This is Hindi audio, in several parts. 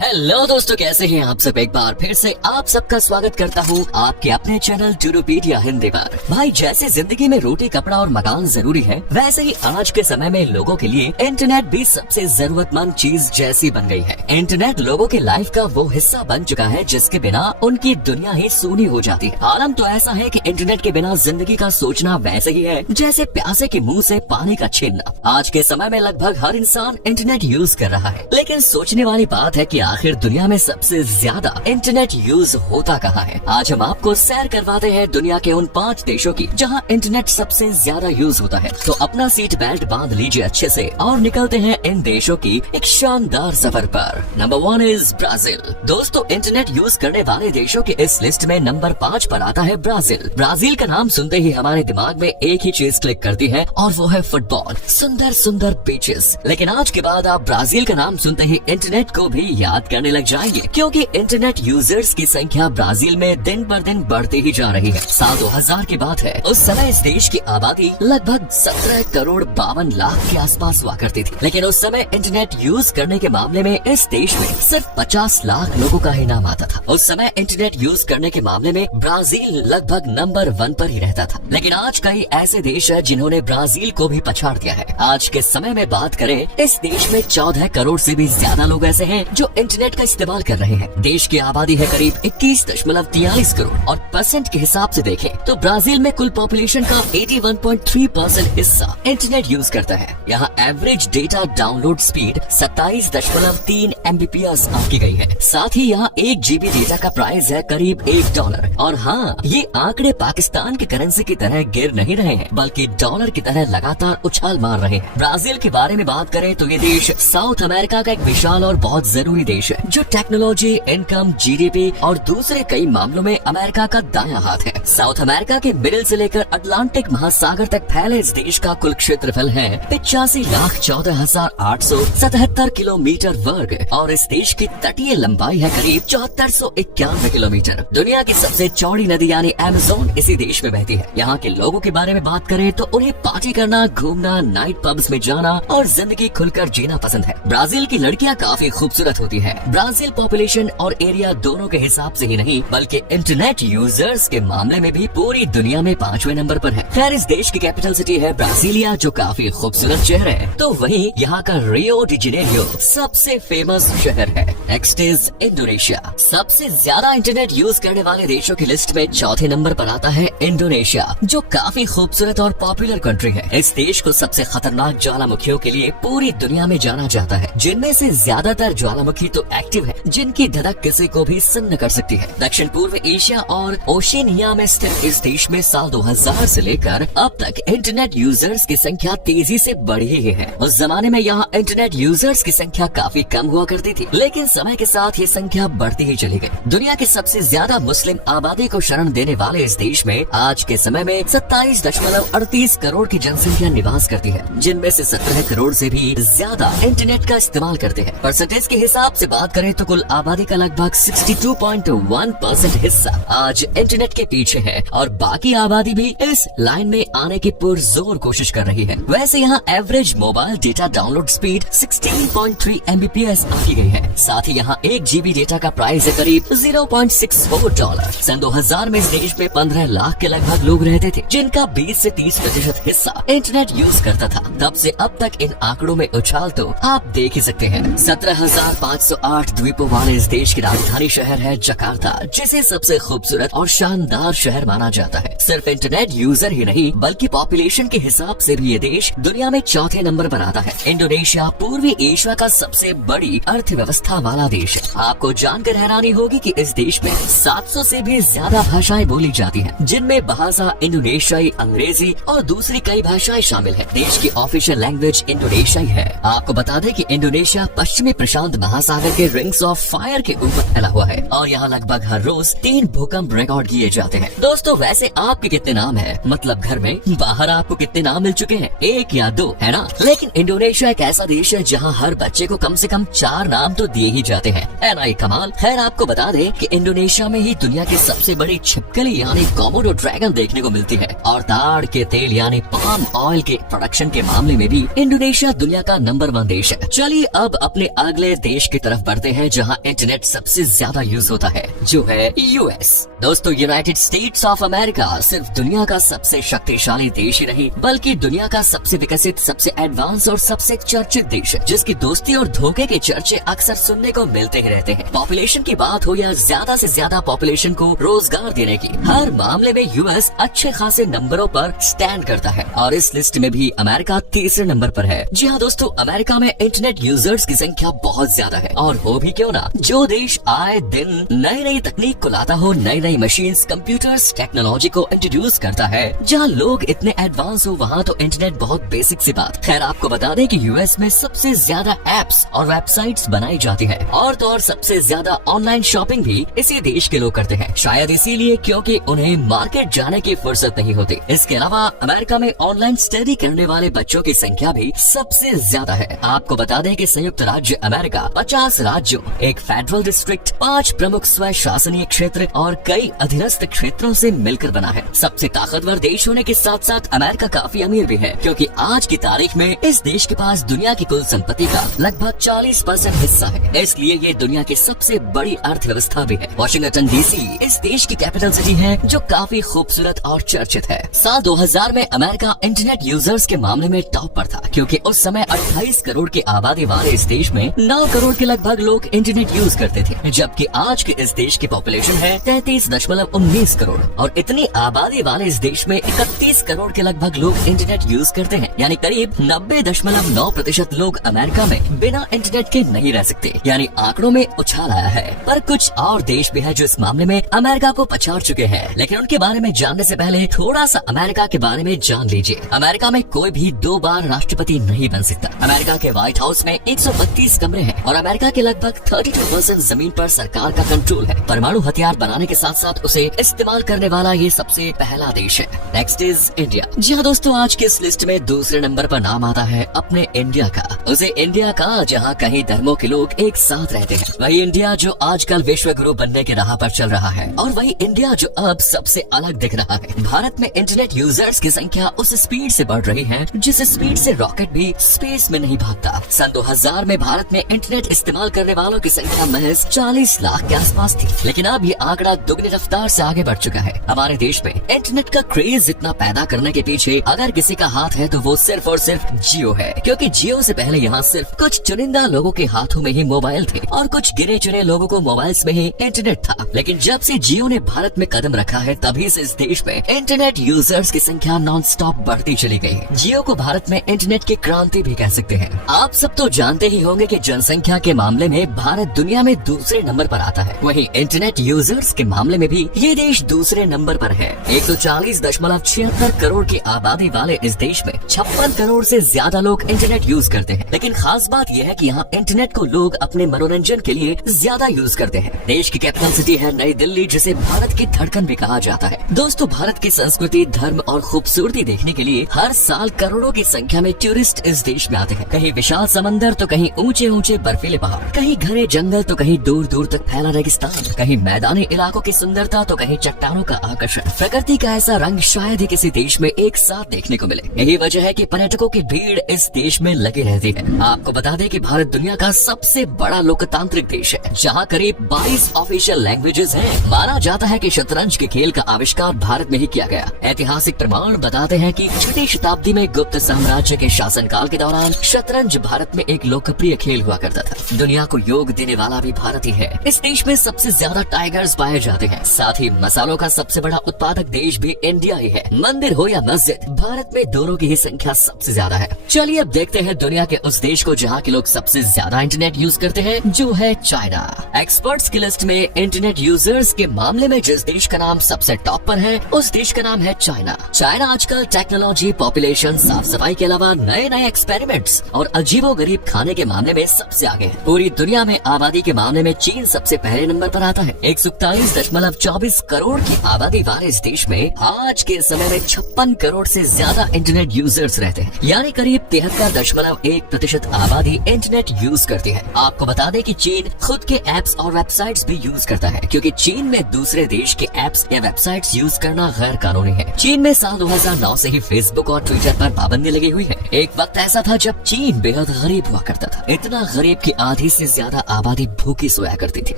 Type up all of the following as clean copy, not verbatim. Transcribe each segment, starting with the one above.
हेलो दोस्तों, कैसे हैं आप सब। एक बार फिर से आप सबका स्वागत करता हूँ आपके अपने चैनल टूडूपीडिया हिंदी पर। भाई, जैसे जिंदगी में रोटी कपड़ा और मकान जरूरी है, वैसे ही आज के समय में लोगों के लिए इंटरनेट भी सबसे जरूरतमंद चीज जैसी बन गई है। इंटरनेट लोगों के लाइफ का वो हिस्सा बन चुका है जिसके बिना उनकी दुनिया ही सूनी हो जाती है। आलम तो ऐसा है कि इंटरनेट के बिना जिंदगी का सोचना वैसे ही है जैसे प्यासे के मुँह से पानी का छीनना। आज के समय में लगभग हर इंसान इंटरनेट यूज कर रहा है, लेकिन सोचने वाली बात है कि आखिर दुनिया में सबसे ज्यादा इंटरनेट यूज होता कहाँ है। आज हम आपको सैर करवाते हैं दुनिया के उन 5 देशों की जहाँ इंटरनेट सबसे ज्यादा यूज होता है। तो अपना सीट बेल्ट बांध लीजिए अच्छे से और निकलते हैं इन देशों की एक शानदार सफर पर। Number 1 is Brazil. दोस्तों, इंटरनेट यूज करने वाले देशों की इस लिस्ट में नंबर 5 पर आता है ब्राजील। ब्राजील का नाम सुनते ही हमारे दिमाग में एक ही चीज क्लिक करती है और वो है फुटबॉल, सुंदर सुंदर पिचेस। लेकिन आज के बाद आप ब्राजील का नाम सुनते ही इंटरनेट को भी याद करने लग जाएंगे, क्योंकि इंटरनेट यूजर्स की संख्या ब्राजील में दिन पर दिन बढ़ती ही जा रही है। साल 2000 की बात है, उस समय इस देश की आबादी लगभग 17 करोड़ 52 लाख के आसपास हुआ करती थी। लेकिन उस समय इंटरनेट यूज करने के मामले में इस देश में सिर्फ 50 लाख लोगों का ही नाम आता था। उस समय इंटरनेट यूज करने के मामले में ब्राजील लगभग नंबर 1 पर ही रहता था। लेकिन आज कई ऐसे देश है जिन्होंने ब्राजील को भी पछाड़ दिया है। आज के समय में बात करें, इस देश में 14 करोड़ से भी ज्यादा लोग ऐसे हैं जो इंटरनेट का इस्तेमाल कर रहे हैं। देश की आबादी है करीब 21.43 करोड़ और परसेंट के हिसाब से देखें तो ब्राजील में कुल पॉपुलेशन का 81.3% हिस्सा इंटरनेट यूज करता है। यहाँ average data download speed 27.3 MBPS आपकी गई है। साथ ही यहाँ 1 GB डेटा का प्राइस है करीब $1। और हाँ, ये आंकड़े पाकिस्तान की करेंसी की तरह गिर नहीं रहे हैं, बल्कि डॉलर की तरह लगातार उछाल मार रहे हैं। ब्राजील के बारे में बात करें तो ये देश साउथ अमेरिका का एक विशाल और बहुत जरूरी देश है, जो टेक्नोलॉजी, इनकम, GDP और दूसरे कई मामलों में अमेरिका का दायां हाथ है। साउथ अमेरिका के मिडिल से लेकर अटलांटिक महासागर तक फैले इस देश का कुल क्षेत्रफल है 85,14,877 किलोमीटर वर्ग और इस देश की तटीय लंबाई है करीब 7491 किलोमीटर। दुनिया की सबसे चौड़ी नदी यानी अमेज़न इसी देश में बहती है। यहाँ के लोगों के बारे में बात करें तो उन्हें पार्टी करना, घूमना, नाइट पब्स में जाना और जिंदगी खुलकर जीना पसंद है। ब्राजील की लड़कियाँ काफी खूबसूरत होती है। ब्राजील पॉपुलेशन और एरिया दोनों के हिसाब से ही नहीं, बल्कि इंटरनेट यूजर्स के मामले में भी पूरी दुनिया में 5वें नंबर पर है। खैर, इस देश की कैपिटल सिटी है ब्राजीलिया, जो काफी खूबसूरत शहर है। तो वहीं यहाँ का रियो डी जेनेरियो सबसे फेमस शहर है। Next is Indonesia. सबसे ज्यादा इंटरनेट यूज करने वाले देशों की लिस्ट में 4थे नंबर पर आता है इंडोनेशिया, जो काफी खूबसूरत और पॉपुलर कंट्री है। इस देश को सबसे खतरनाक ज्वालामुखियों के लिए पूरी दुनिया में जाना जाता है, जिनमें से ज्यादातर ज्वालामुखी तो एक्टिव है, जिनकी धड़क किसी को भी सुन्न कर सकती है। दक्षिण पूर्व एशिया और ओशिनिया में स्थित इस देश में साल 2000 से लेकर अब तक इंटरनेट यूजर्स की संख्या तेजी से बढ़ी ही है। उस जमाने में यहाँ इंटरनेट यूजर्स की संख्या काफी कम हुआ करती थी, लेकिन समय के साथ ये संख्या बढ़ती ही चली गई। दुनिया की सबसे ज्यादा मुस्लिम आबादी को शरण देने वाले इस देश में आज के समय में 27.38 करोड़ की जनसंख्या निवास करती है, जिनमें से 17 करोड़ से भी ज्यादा इंटरनेट का इस्तेमाल करते हैं। परसेंटेज के हिसाब से बात करें तो कुल आबादी का लगभग 62.1% हिस्सा आज इंटरनेट के पीछे है और बाकी आबादी भी इस लाइन में आने की पुरजोर कोशिश कर रही है। वैसे यहाँ average mobile data download speed 16.3 MBPS आकी गई है। साथ ही यहाँ 1 GB डेटा का प्राइस है करीब $0.64। सन 2000 में इस देश में 15 लाख के लगभग लोग रहते थे, जिनका 20 से 30% हिस्सा इंटरनेट यूज करता था। तब से अब तक इन आंकड़ों में उछाल तो आप देख ही सकते हैं। 17,508 द्वीपों वाले इस देश की राजधानी शहर है जकार्ता, जिसे सबसे खूबसूरत और शानदार शहर माना जाता है। सिर्फ इंटरनेट यूजर ही नहीं, बल्कि पॉपुलेशन के हिसाब से भी ये देश दुनिया में 4थे नंबर पर आता है। इंडोनेशिया पूर्वी एशिया का सबसे बड़ी अर्थव्यवस्था वाला देश है। आपको जानकर हैरानी होगी कि इस देश में 700 से भी ज्यादा भाषाएं बोली जाती हैं, जिनमें भाषा इंडोनेशियाई, अंग्रेजी और दूसरी कई भाषाएं शामिल है। देश की ऑफिशियल लैंग्वेज इंडोनेशियाई है। आपको बता दें कि इंडोनेशिया पश्चिमी प्रशांत महासागर के रिंग्स ऑफ फायर के ऊपर फैला हुआ है और यहाँ लगभग हर रोज 3 भूकंप रिकॉर्ड किए जाते हैं। दोस्तों, वैसे आपके कितने नाम है, मतलब घर में, बाहर आपको कितने नाम मिल चुके हैं? 1 या 2, है ना? लेकिन इंडोनेशिया एक ऐसा देश है जहाँ हर बच्चे को कम से कम 4 नाम तो दिए ही जाते हैं। एनआई कमाल। खैर, आपको बता दें कि इंडोनेशिया में ही दुनिया की सबसे बड़ी छिपकली यानी कोमोडो ड्रैगन देखने को मिलती है और ताड़ के तेल यानी पाम ऑयल के प्रोडक्शन के मामले में भी इंडोनेशिया दुनिया का नंबर 1 देश है। चलिए अब अपने अगले देश की तरफ बढ़ते हैं जहां इंटरनेट सबसे ज्यादा यूज होता है, जो है यूएस। दोस्तों, यूनाइटेड स्टेट्स ऑफ अमेरिका सिर्फ दुनिया का सबसे शक्तिशाली देश ही नहीं, बल्कि दुनिया का सबसे विकसित, सबसे एडवांस और सबसे चर्चित देश है, जिसकी दोस्ती और धोखे के चर्चे अक्सर सुनने को मिलते ही रहते हैं। पॉपुलेशन की बात हो या ज्यादा से ज्यादा पॉपुलेशन को रोजगार देने की, हर मामले में यूएस अच्छे खासे नंबरों पर स्टैंड करता है और इस लिस्ट में भी अमेरिका तीसरे नंबर पर है। जी हाँ दोस्तों, अमेरिका में इंटरनेट यूजर्स की संख्या बहुत ज्यादा है और हो भी क्यों ना। जो देश आए दिन नई नई तकनीक को लाता हो, नई नई मशीन्स, कंप्यूटर्स, टेक्नोलॉजी को इंट्रोड्यूस करता है, जहाँ लोग इतने एडवांस हो वहाँ तो इंटरनेट बहुत बेसिक सी बात। खैर, आपको बता दें कि यूएस में सबसे ज्यादा एप्स और वेबसाइट्स बनाई जाती है और तो और सबसे ज्यादा ऑनलाइन शॉपिंग भी इसी देश के लोग करते हैं। शायद इसीलिए क्योंकि उन्हें मार्केट जाने की फुर्सत नहीं होती। इसके अलावा अमेरिका में ऑनलाइन स्टडी करने वाले बच्चों की संख्या भी सबसे ज्यादा है। आपको बता दें कि संयुक्त राज्य अमेरिका 50 राज्यों, एक फेडरल डिस्ट्रिक्ट, 5 प्रमुख स्वशासनीय क्षेत्र और कई अधीनस्थ क्षेत्रों से मिलकर बना है। सबसे ताकतवर देश होने के साथ साथ अमेरिका काफी अमीर भी है, क्योंकि आज की तारीख में इस देश के पास दुनिया की कुल संपत्ति का लगभग 40% हिस्सा है। इसलिए ये दुनिया की सबसे बड़ी अर्थव्यवस्था भी है। वॉशिंगटन डीसी इस देश की कैपिटल सिटी है, जो काफी खूबसूरत और चर्चित है। साल 2000 में अमेरिका इंटरनेट यूजर्स के मामले में टॉप पर था, क्योंकि उस समय 28 करोड़ की आबादी वाले इस देश में 9 करोड़ के लगभग लोग इंटरनेट यूज करते थे, जबकि आज के इस देश की पॉपुलेशन है 33.19 करोड़ और इतनी आबादी वाले इस देश में 31 करोड़ के लगभग लोग इंटरनेट यूज करते हैं। यानी करीब 90.9% लोग अमेरिका में बिना इंटरनेट के नहीं रह सकते। यानी आंकड़ों में उछाल आया है। पर कुछ और देश भी है जो इस मामले में अमेरिका को पछाड़ चुके हैं, लेकिन उनके बारे में जानने से पहले थोड़ा सा अमेरिका के बारे में जान लीजिए। अमेरिका में कोई भी 2 बार राष्ट्रपति नहीं बन सकता। अमेरिका के व्हाइट हाउस में 132 कमरे हैं और अमेरिका के लगभग 32% जमीन पर सरकार का कंट्रोल है। परमाणु हथियार बनाने के साथ साथ उसे इस्तेमाल करने वाला ये सबसे पहला देश है। Next is India. जी हाँ दोस्तों, आज की इस लिस्ट में दूसरे नंबर पर नाम आता है अपने इंडिया का। उसे इंडिया का जहाँ कई धर्मों के लोग एक साथ रहते हैं। वही इंडिया जो आजकल विश्व गुरु बनने के राह पर चल रहा है, और वही इंडिया जो अब सबसे अलग दिख रहा है। भारत में इंटरनेट यूजर्स की संख्या उस स्पीड से बढ़ रही है जिस स्पीड से रॉकेट भी स्पेस में नहीं भागता। सन 2000 में भारत में इंटरनेट इस्तेमाल करने वालों की संख्या महज 40 लाख के आसपास थी, लेकिन अब ये आंकड़ा दुगनी रफ्तार से आगे बढ़ चुका है। हमारे देश में इंटरनेट का क्रेज इतना पैदा करने के पीछे अगर किसी का हाथ है तो वो सिर्फ और सिर्फ जियो है, क्योंकि जियो से पहले यहाँ सिर्फ कुछ चुनिंदा लोगों के हाथों में ही मोबाइल थे और कुछ गिने चुने लोगों को मोबाइल्स में ही इंटरनेट था। लेकिन जब से जियो ने भारत में कदम रखा है, तभी से इस देश में इंटरनेट यूजर्स की संख्या नॉन स्टॉप बढ़ती चली गई। जियो को भारत में इंटरनेट की क्रांति भी कह सकते हैं। आप सब तो जानते ही होंगे कि जनसंख्या के मामले में भारत दुनिया में दूसरे नंबर पर आता है। वहीं इंटरनेट यूजर्स के मामले में भी ये देश दूसरे नंबर पर है। 140.76 करोड़ की आबादी वाले इस देश में 56 करोड़ से ज्यादा लोग इंटरनेट यूज करते हैं। लेकिन खास बात यह है कि यहाँ इंटरनेट को लोग अपने मनोरंजन के लिए ज्यादा यूज करते हैं। देश की कैपिटल सिटी है नई दिल्ली, जिसे भारत की धड़कन भी कहा जाता है। दोस्तों, भारत की संस्कृति, धर्म और खूबसूरती देखने के लिए हर साल करोड़ों की संख्या में टूरिस्ट इस देश में आते हैं। कहीं विशाल समंदर तो कहीं ऊंचे ऊंचे बर्फीले पहाड़, कहीं घने जंगल तो कहीं दूर दूर तक फैला रेगिस्तान, कहीं मैदानी इलाकों की सुंदरता तो कहीं चट्टानों का आकर्षण। प्रकृति का ऐसा रंग शायद ही किसी देश में एक साथ देखने को मिले। यही वजह है कि पर्यटकों की भीड़ इस देश में लगी रहती है। आपको बता दें कि भारत दुनिया का सबसे बड़ा लोकतांत्रिक देश है, जहाँ करीब 22 ऑफिशियल लैंग्वेजेस हैं। माना जाता है कि शतरंज के खेल का आविष्कार भारत में ही किया गया। ऐतिहासिक प्रमाण बताते हैं कि 6वीं शताब्दी में गुप्त साम्राज्य के शासनकाल के दौरान शतरंज भारत में एक लोकप्रिय खेल हुआ करता था। दुनिया को योग देने वाला भी भारत ही है। इस देश में सबसे ज्यादा टाइगर्स पाए जाते हैं। साथ ही मसालों का सबसे बड़ा उत्पादक देश भी इंडिया ही है। मंदिर हो या मस्जिद, भारत में दोनों की ही संख्या सबसे ज्यादा है। चलिए अब देखते हैं दुनिया के उस देश को जहाँ के लोग सबसे ज्यादा इंटरनेट यूज करते हैं, जो है चाइना। एक्सपर्ट्स की लिस्ट में इंटरनेट यूजर्स के मामले में जिस देश का नाम सबसे टॉप पर है, उस देश का नाम है चाइना। चाइना आजकल टेक्नोलॉजी, पॉपुलेशन, साफ सफाई के अलावा नए नए एक्सपेरिमेंट्स और अजीबोगरीब खाने के मामले में सबसे आगे है। पूरी दुनिया में आबादी के मामले में चीन सबसे पहले नंबर पर आता है। 147.24 करोड़ की आबादी वाले इस देश में आज के समय में 56 करोड़ से ज्यादा इंटरनेट यूजर्स रहते हैं। यानी करीब 73.1% आबादी इंटरनेट यूज करती है। आपको बता दें कि चीन खुद के एप्स और वेबसाइट्स भी यूज करता है, क्योंकि चीन में दूसरे देश के एप्स या वेबसाइट्स यूज करना गैर कानूनी है। चीन में साल 2009 से ही फेसबुक और ट्विटर पर पाबंदी लगी हुई है। एक वक्त ऐसा था जब चीन बेहद गरीब हुआ करता था, इतना गरीब कि आज आधी से ज्यादा आबादी भूखी सोया करती थी।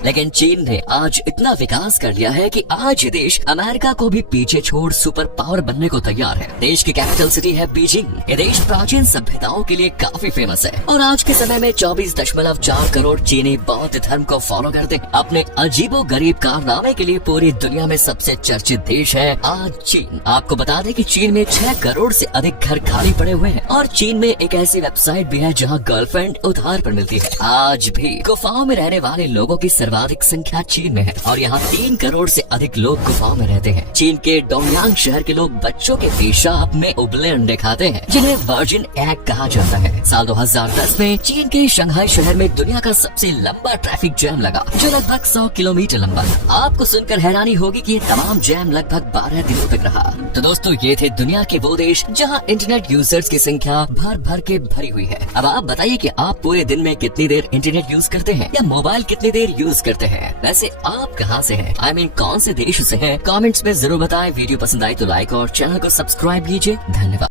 लेकिन चीन ने आज इतना विकास कर लिया है कि आज ये देश अमेरिका को भी पीछे छोड़ सुपर पावर बनने को तैयार है। देश की कैपिटल सिटी है बीजिंग। ये देश प्राचीन सभ्यताओं के लिए काफी फेमस है और आज के समय में 24.4 करोड़ चीनी बौद्ध धर्म को फॉलो करते अपने अजीबो गरीब कारनामे के लिए पूरी दुनिया में सबसे चर्चित देश है आज चीन। आपको बता दें कि चीन में 6 करोड़ से अधिक घर खाली पड़े हुए हैं और चीन में एक ऐसी वेबसाइट भी है जहां गर्लफ्रेंड उधार पर मिलती है। आज भी गुफाओं में रहने वाले लोगों की सर्वाधिक संख्या चीन में है और यहाँ 3 करोड़ से अधिक लोग गुफाओं में रहते हैं। चीन के डोंगयांग शहर के लोग बच्चों के पेशाब में उबले अंडे खाते हैं जिन्हें वर्जिन एग कहा जाता है। साल 2010 में चीन के शंघाई शहर में दुनिया का सबसे लंबा ट्रैफिक जैम लगा जो लगभग 100 किलोमीटर लंबा था। आपको सुनकर हैरानी होगी कि ये तमाम जैम लगभग 12 दिनों तक रहा। तो दोस्तों ये थे दुनिया के वो देश जहाँ इंटरनेट यूजर्स की संख्या भर भर के भरी हुई है। अब आप बताइए कि आप पूरे दिन में कितनी देर इंटरनेट यूज करते हैं या मोबाइल कितनी देर यूज करते हैं। वैसे आप कहाँ से हैं? I mean, कौन से देश से हैं? कमेंट्स में जरूर बताएं। वीडियो पसंद आई तो लाइक और चैनल को सब्सक्राइब कीजिए। धन्यवाद।